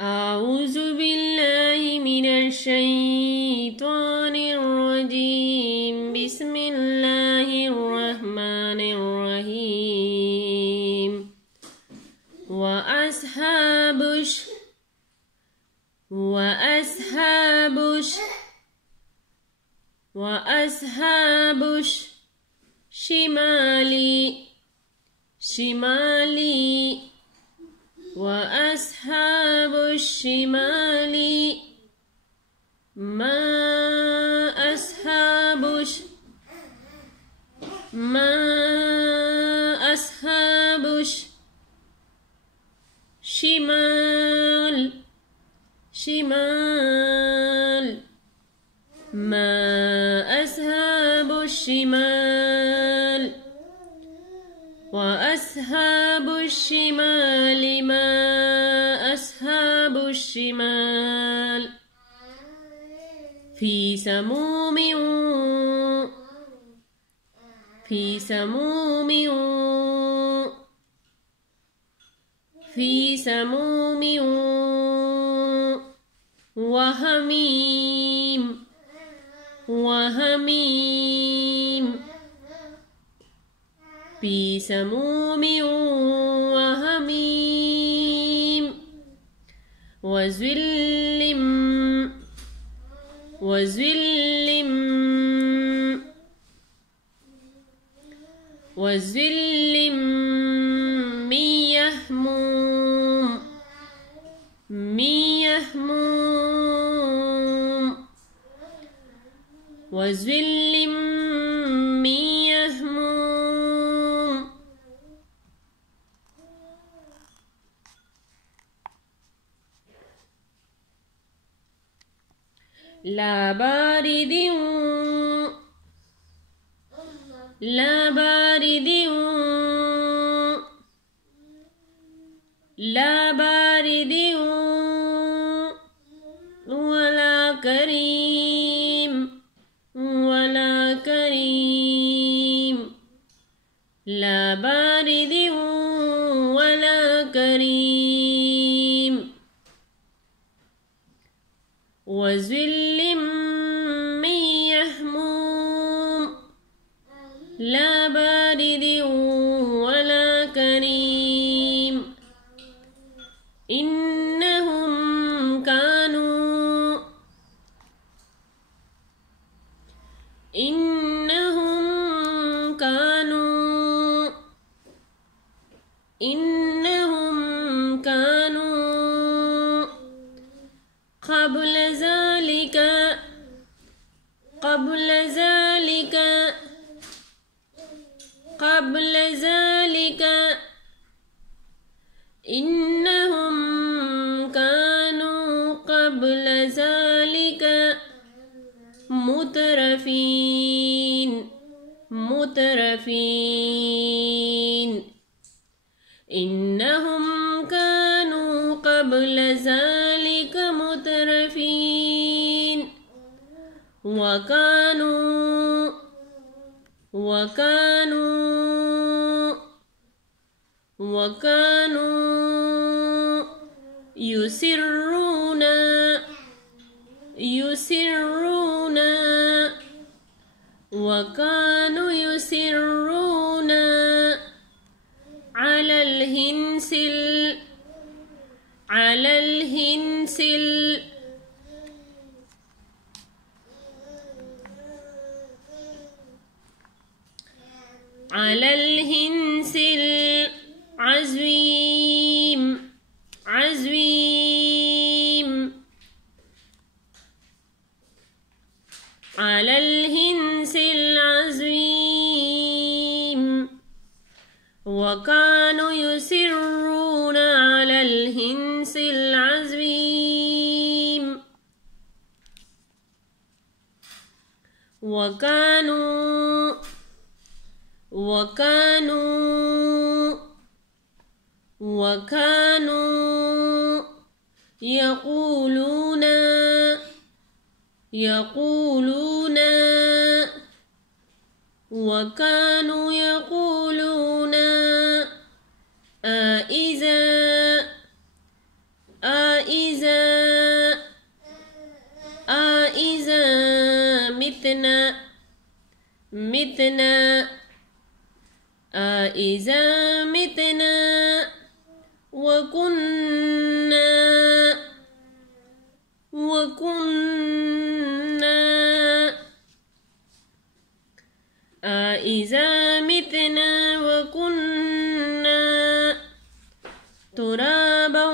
أعوذ بالله من الشيطان الرجيم. بسم الله الرحمن الرحيم. وأصحاب الشمال وأصحاب الشمال ما أصحاب الشمال ما أصحاب الشمال وأصحاب الشمال ما أصحاب الشمال في سموم وحميم في سموم وحميم وظل من يحموم وظل من يحموم لا بارد ولا كريم لا بارد ولا كريم وظل من يحموم لا بارد ولا كريم إنهم كانوا قبل ذلك إنهم كانوا قبل ذلك مترفين إنهم كانوا قبل ذلك مترفين وكانوا يسرون على الهنس العظيم وكانوا يسرون على الهنس العظيم وكانوا يقولون أإذا متنا أإذا متنا وكنا أإذا متنا وكنا ترابا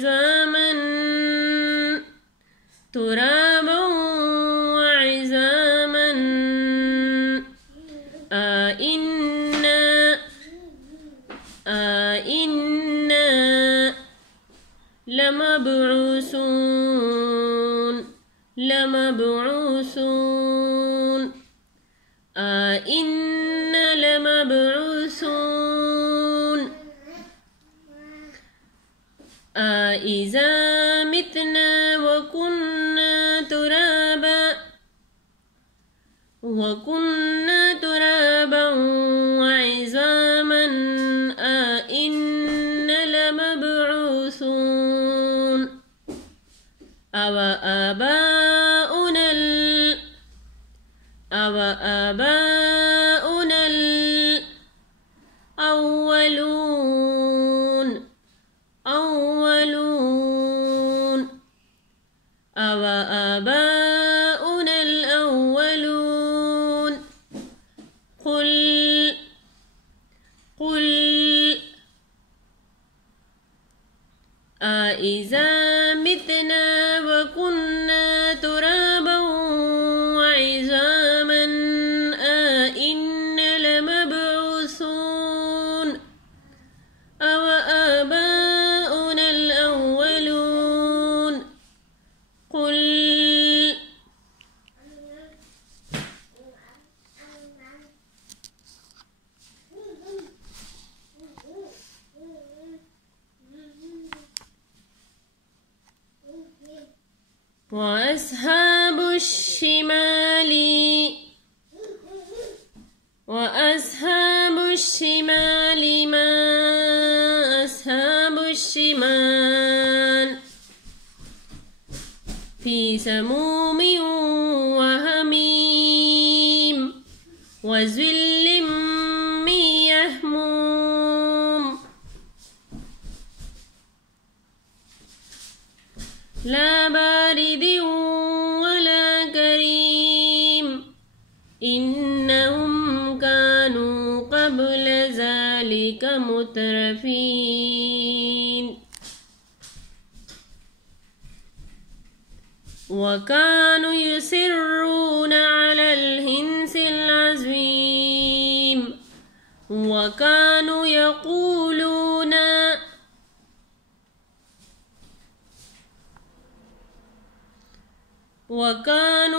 وعظاما ترابا وعظاما أإنا لمبعوثون أإنا لمبعوثون أإذا متنا وكنا ترابا وعظاما أإنا لمبعوثون أوآباؤنا الأولون أوآباؤنا الأولون قل أإذا متنا وكنا ترابا وعظاما أإنا لمبعوثون أوآباؤنا الأولون قل وأصحاب الشمال ما أصحاب الشمال في سموم وهميم وظل من يحموم لا بارد ولا كريم إنهم كانوا قبل ذلك مترفين وكانوا يصرون على الحنث العظيم وكانوا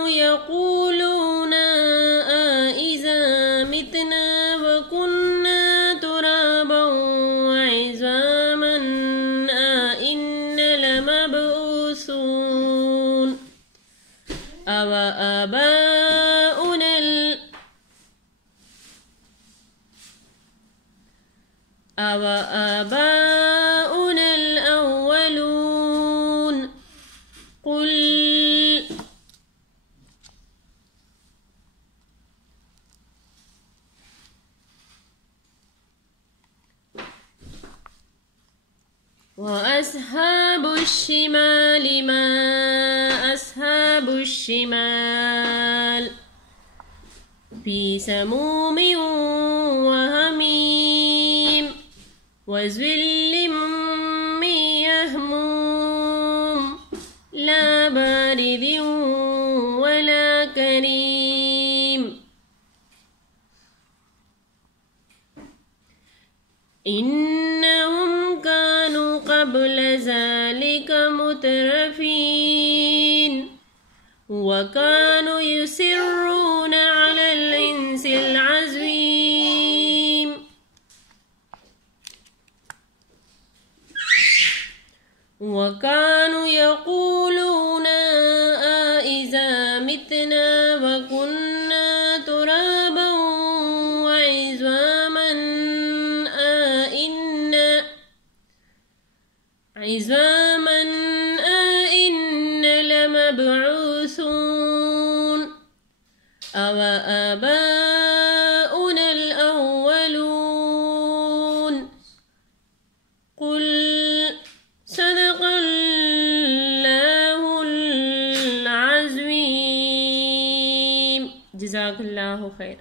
يقولون أإذا متنا وكنا ترابا وعظاما أإنا لمبعوثون أوآباؤنا الأولون قل وأصحاب الشمال ما أصحاب الشمال في سموم وهميم وظل من يحموم لا بارد ولا كريم إنهم كانوا قبل ذلك مترفين وكانوا يصرون على الحنث العظيم وكانوا يقولون أإذا متنا عظاما أئنا لمبعوثون أو آباؤنا الأولون قل صدق الله العظيم. جزاك الله خير.